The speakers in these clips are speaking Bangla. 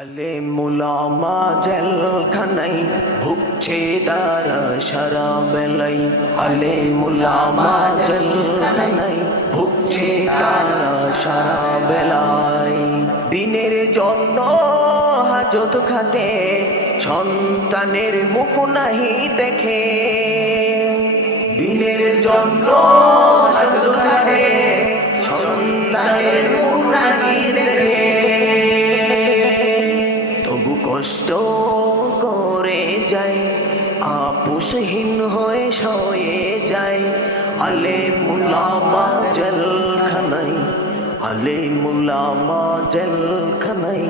আলে মুলামা জেলখানাই, ভুগছে তারা সারা বেলাই আলে মুলামা জেলখানাই, ভুগছে তারা সারা বেলাই দিনের জন্য হাজত খাটে, সন্তানের মুখ নাহি দেখে। দিনের জন্য হাজত খাটে, সন্তানের মুখ কষ্ট করে যায় আপুসহীন হয়ে সয়ে যায়। আলে মুলামা জলখানাই আলে মুলামা জলখানাই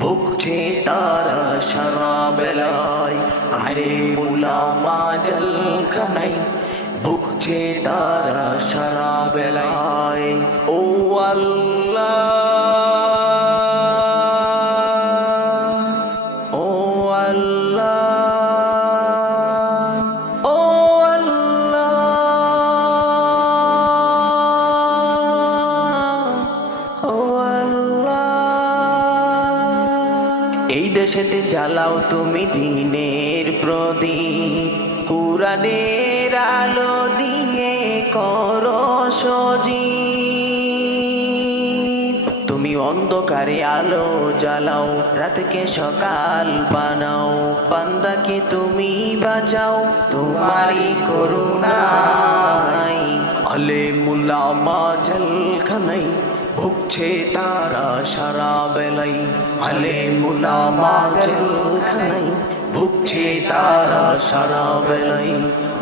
ভুগছে তারা সারা বেলায়। আরে মুলামা জলখানাই ভুগছে তারা সারা বেলায়। ও আল্লাহ এই দেশেতে জ্বালাও তুমি দিনের প্রদীপ। কুরানের আলো দিয়ে করো সজীব। তুমি অন্ধকারে আলো জ্বালাও, রাতকে সকাল বানাও। পান্দাকে তুমি বাঁচাও, তোমারই করুণাই আলে মুলামা জলখানাই ভুগছে তারা সারা বেলাই আলে মুলামা জলখানাই ভুগছে তারা সারা বেলাই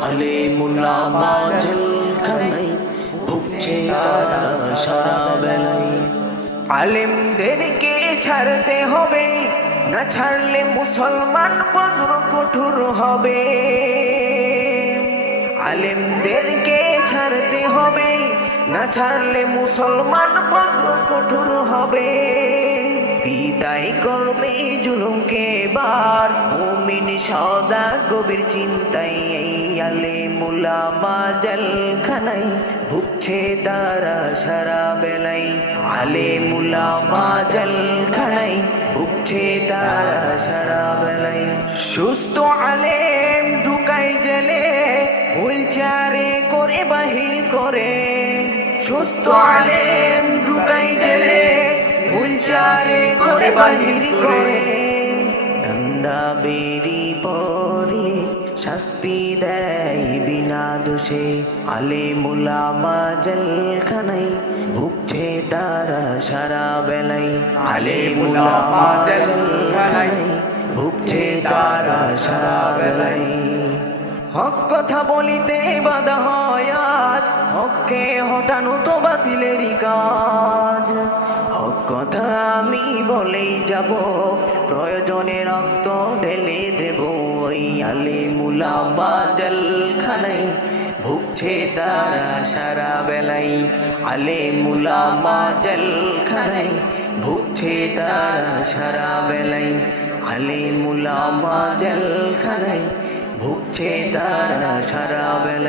আলে মুলামা জলখানাই ভুগছে তারা সারা বেলাই আলেমদেরকে ছাড়তে হবে, না ছাড়লে মুসলমান বজ্র কঠোর হবে। আলেমদেরকে ছাড়তে হবে না ছাড়লে মুসলমান বজ্র কঠোর হবে। বিদায় করবে জুলুমকে বার। মুমিন সদা গভীর চিন্তাই আলে মুলামা জলখানাই ভুগছে তারা সারা বেলাই আলে মুলামা জলখানাই ভুগছে তারা সারা বেলাই সুস্থ আলেম ঢুকাই জেলে হুইলচারে করে বাহির করে। সুস্থ আলেম ঢুকাই জেলে হুইলচারে করে বাহির করে। ঠান্ডা বেরি পরে শাস্তি দেয় বিনা দোষে। আলে মুলামা জলখানাই ভুগছে তারা সারা বেলাই আলে মুলামা জলখানাই ভুগছে তারা সারা বেলাই হক কথা বলিতে বাধা হয় হককে হটানো তো বাতিলেরই কাজ। হক কথা আমি বলেই যাব, প্রয়োজনে রক্ত ঢেলে দেব ওই আলে মুলামা জলখানাই ভুগছে তারা সারা বেলাই আলে মুলামা জলখানাই ভুগছে তারা সারা বেলাই আলে মুলামা জলখানাই ভুগছে তারা সারা বেলা